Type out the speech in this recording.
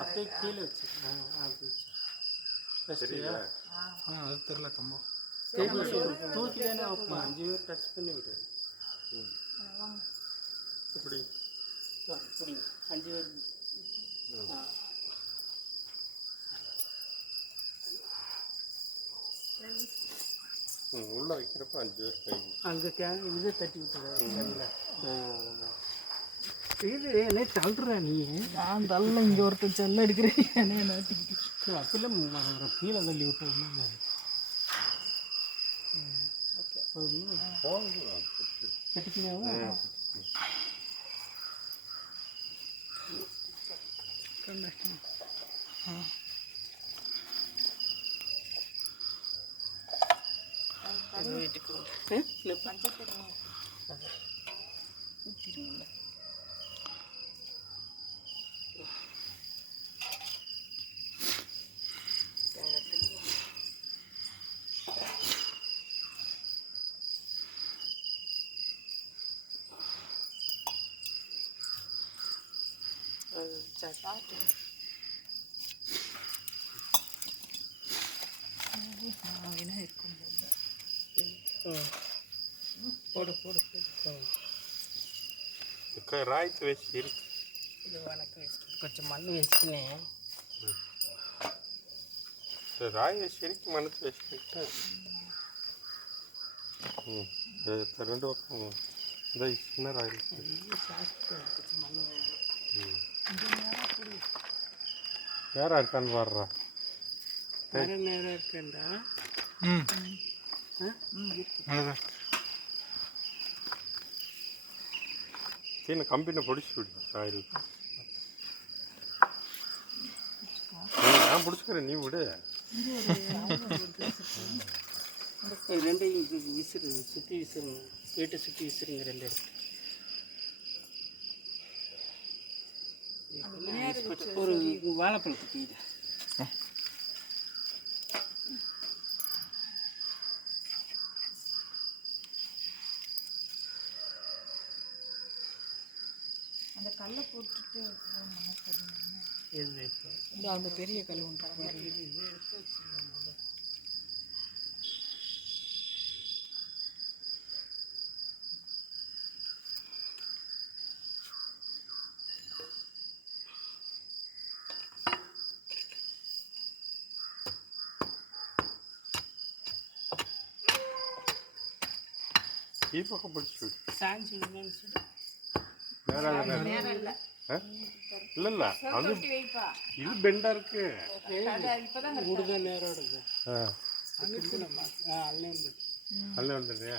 அப்படியே கீழே வச்சு அப்படி ஃபஸ்ட்டியா அது தெரில கம்பம் தூக்கி தானே வைப்போம் 5 பேர் டச் பண்ணி விடு இப்படி இப்படி 5 பேர் உள்ள வைக்கிறப்ப 5 பேர் கை அங்கே இதை தட்டி விட்டுற இது என்ன தள்ளுற நீ நான் தள்ள இங்கே ஒருத்தர் செல்ல எடுக்கிறேன் என்ன நாட்டிக்கிட்டு அப்பெல்லாம் கீழே தள்ளி விட்டுருந்தா கட்டிக்கினாவா போடு போடு போடு ராய்த்து வச்சு இருக்கு இது வணக்கம் கொஞ்சம் மண் வச்சுக்கினேன் ராய் வச்சு இருக்கு மனசு வச்சுக்கிட்டு ரெண்டு பக்கம் இந்த சின்ன ராய் யாரா இருக்கான்னு பாடுறா நேரம் இருக்கேன்டா சீன கம்பினை பிடிச்சி விடு ராயில் நான் பிடிச்சிக்கிறேன் நீ விடு ரெண்டையும் விசிறு சுற்றி விசிறுங்க வீட்டை சுற்றி விசிறுங்க 2 இடத்துல ஒரு வாழைப்பழத்துக்கு இது அந்த கல்லை போட்டுட்டு எது இப்போ இந்த அந்த பெரிய கல் ஒன்று இது எடுத்து வச்சுருவாங்க ಈ ಪಕ್ಕ ಬಿಡಿಸ್ಬಿಡಿ சாஞ்சி விடுங்கன்னு சொல்லி இல்ல அது இது பெண்டா இருக்கு விடுத நேரம் எடுக்கு அல்லே வந்துடுறியா